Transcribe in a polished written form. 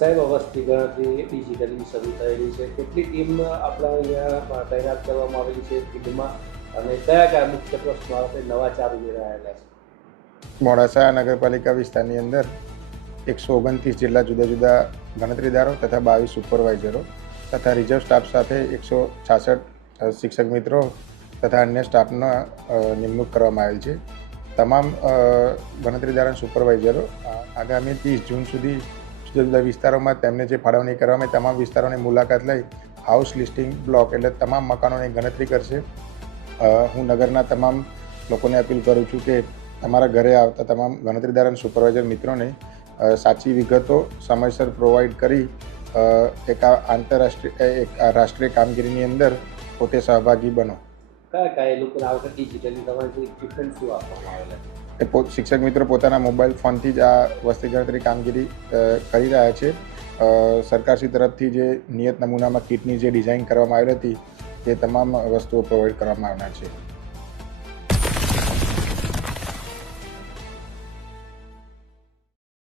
સાહેબ, વસ્તી ગણતરી ડિજિટલી શરૂ થયેલી છે. કેટલી ટીમ આપણા અહીંયા તૈનાત કરવામાં આવેલી છે ફિલ્ડમાં, અને કયા કયા મુખ્ય પ્રશ્નો આપણે નવા ચાલુ રહેલા છે? મોડાસા નગરપાલિકા વિસ્તારની અંદર 129 જેટલા જુદા જુદા ગણતરીદારો તથા 22 સુપરવાઇઝરો તથા રિઝર્વ સ્ટાફ સાથે 166 શિક્ષક મિત્રો તથા અન્ય સ્ટાફના નિમણૂક કરવામાં આવેલ છે. તમામ ગણતરીદાર અને સુપરવાઇઝરો આગામી 30 જૂન સુધી જુદા જુદા વિસ્તારોમાં તેમને જે ફાળવણી કરવામાં તમામ વિસ્તારોની મુલાકાત લઈ હાઉસ લિસ્ટિંગ બ્લોક એટલે તમામ મકાનોની ગણતરી કરશે. હું નગરના તમામ લોકોને અપીલ કરું છું કે તમારા ઘરે આવતા તમામ ગણતરીદાર અને સુપરવાઇઝર મિત્રોને સાચી વિગતો સમયસર પ્રોવાઈડ કરી એક રાષ્ટ્રીય કામગીરીની અંદર પોતે સહભાગી બનો. કયા કયા લોકોને આ વખત ડિજિટલી તમારી ઇક્વિપમેન્ટ શું આપવામાં આવેલા? શિક્ષક મિત્રો પોતાના મોબાઈલ ફોનથી જ આ વસ્તી ગણતરી કામગીરી કરી રહ્યા છે. સરકારશ્રી તરફથી જે નિયત નમૂનામાં કીટની જે ડિઝાઇન કરવામાં આવેલી હતી તે તમામ વસ્તુઓ પ્રોવાઈડ કરવામાં આવનાર છે.